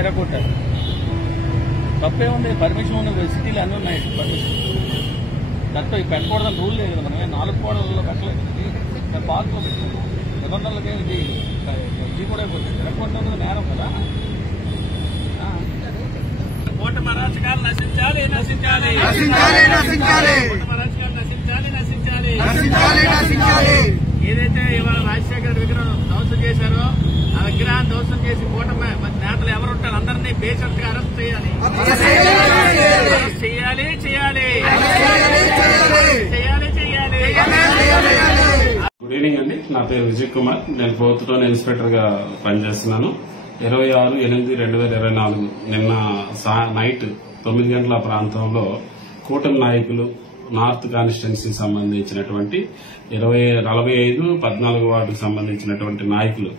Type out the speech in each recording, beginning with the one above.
ఎరగొట్టారు. తప్పే ఉంది, పర్మిషన్ ఉంది, సిటీలు అన్నీ ఉన్నాయి పర్మిషన్. దాంట్లో పెట్టకూడదని రూల్ లేదు కదా, మనం 4 కోడలలో పెట్టలేదు. పార్కులో పెట్టలేదు, నిబంధనలకే ఇది కూడా అయిపోతుంది. ఎరగొట్టడం నేరం కదా. కూటమి అరాచకాలు నశించాలి, నశించాలి, కూటమి అరాచకాలు నశించాలి, నశించాలి. ఏదైతే ఇవాళ రాజశేఖర విగ్రహం ధ్వంసం చేశారో ఆ విగ్రహాన్ని ధ్వంసం చేసి కూటమి నేతలు ఎవరు ఉంటారు అందరినీ బేషరతుగా అరెస్ట్ చేయాలి, గుడ్ ఈవినింగ్ అండి. నా పేరు విజయ్ కుమార్. నేను 4th టౌన్ ఇన్స్పెక్టర్ గా పనిచేస్తున్నాను. 26/8/2024 నిన్న నైట్ 9 గంటల ప్రాంతంలో కూటమి నాయకులు నార్త్ కాన్స్టిట్యున్సీకి సంబంధించినటువంటి 45-14 వార్డుకు సంబంధించినటువంటి నాయకులు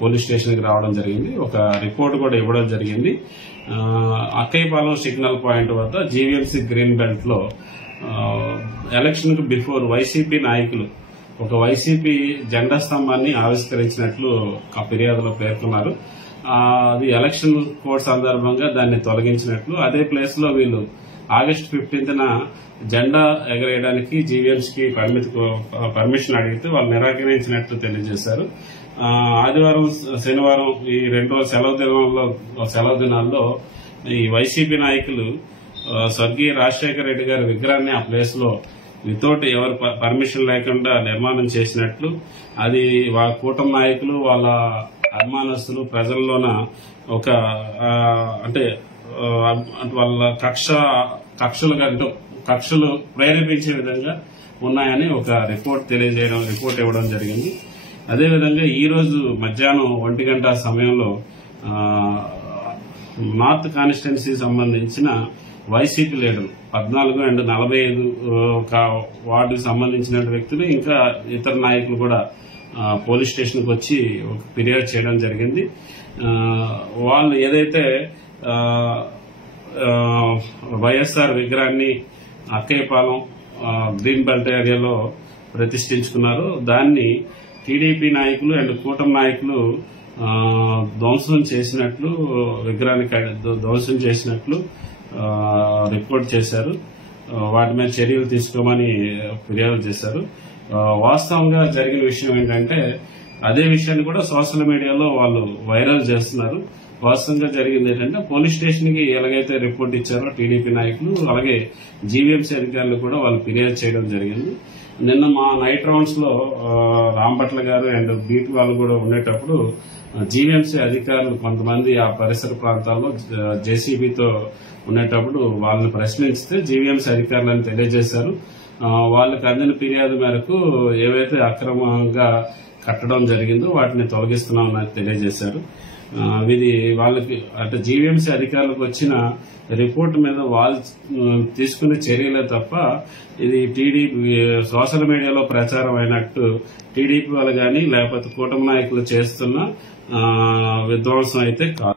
పోలీస్ స్టేషన్ కి రావడం జరిగింది. ఒక రిపోర్ట్ కూడా ఇవ్వడం జరిగింది. అక్కయ్యపాలెం సిగ్నల్ పాయింట్ వద్ద జీవీఎంసీ గ్రీన్ బెల్ట్ లో ఎలక్షన్ కు బిఫోర్ వైసీపీ నాయకులు ఒక వైసీపీ జెండా స్తంభాన్ని ఆవిష్కరించినట్లు ఆ ఫిర్యాదులో పేర్కొన్నారు. అది ఎలక్షన్ కోడ్ సందర్భంగా దాన్ని తొలగించినట్లు, అదే ప్లేస్ లో వీళ్ళు August 15న జెండా ఎగరేయడానికి జీవీఎంసీకి పర్మిషన్ అడిగితే వాళ్ళు నిరాకరించినట్లు తెలియజేశారు. ఆదివారం, శనివారం ఈ 2 రోజుల సెలవు దినాల్లో ఈ వైసీపీ నాయకులు స్వర్గీయ రాజశేఖర రెడ్డి గారి విగ్రహాన్ని ఆ ప్లేస్ లో వితౌట్ ఎవరు పర్మిషన్ లేకుండా నిర్మాణం చేసినట్లు, అది వాళ్ళ కూటమి నాయకులు వాళ్ళ అభిమానస్తులు ప్రజల్లోన ఒక అంటే వాళ్ళ కక్షలు ప్రేరేపించే విధంగా ఉన్నాయని ఒక రిపోర్ట్ ఇవ్వడం జరిగింది. అదేవిధంగా ఈ రోజు మధ్యాహ్నం 1 గంట సమయంలో నార్త్ కాన్స్టిట్యున్సీ సంబంధించిన వైసీపీ లీడర్లు 14 and 45 వార్డుకు సంబంధించిన వ్యక్తులు ఇంకా ఇతర నాయకులు కూడా పోలీస్ స్టేషన్ కు వచ్చి ఒక ఫిర్యాదు చేయడం జరిగింది. వాళ్ళు ఏదైతే వైఎస్ఆర్ విగ్రహాన్ని అక్కయ్యపాలెం గ్రీన్ బెల్ట్ ఏరియాలో ప్రతిష్ఠించుకున్నారో దాన్ని టీడీపీ నాయకులు అండ్ కూటమి నాయకులు ధ్వంసం చేసినట్లు, విగ్రహాన్ని ధ్వంసం చేసినట్లు రిపోర్ట్ చేశారు. వాటి మీద చర్యలు తీసుకోమని ఫిర్యాదు చేశారు. వాస్తవంగా జరిగిన విషయం ఏంటంటే అదే విషయాన్ని కూడా సోషల్ మీడియాలో వాళ్ళు వైరల్ చేస్తున్నారు. వాస్తవంగా జరిగింది ఏంటంటే పోలీస్ స్టేషన్ కి ఎలాగైతే రిపోర్ట్ ఇచ్చారో టీడీపీ నాయకులు, అలాగే జీవీఎంసీ అధికారులు కూడా వాళ్ళు ఫిర్యాదు చేయడం జరిగింది. నిన్న మా నైట్ రౌండ్స్ లో రాంపట్ల గారు అండ్ బీట్ వాళ్ళు కూడా ఉండేటప్పుడు జీవీఎంసీ అధికారులు కొంతమంది ఆ పరిసర ప్రాంతాల్లో జేసీబీతో ఉండేటప్పుడు వాళ్ళని ప్రశ్నించితే జీవీఎంసీ అధికారులను తెలియజేశారు. వాళ్ళకి అందిన ఫిర్యాదు మేరకు ఏవైతే అక్రమంగా కట్టడం జరిగిందో వాటిని తొలగిస్తున్నామని తెలియజేశారు. ఇది వాళ్ళకి అంటే జీవీఎంసీ అధికారులకు వచ్చిన రిపోర్ట్ మీద వాళ్ళు తీసుకునే చర్యలే తప్ప ఇది టీడీపీ సోషల్ మీడియాలో ప్రచారం అయినట్టు టీడీపీ వాళ్ళు గాని లేకపోతే కూటమి నాయకులు చేస్తున్న విధ్వంసం అయితే కాదు.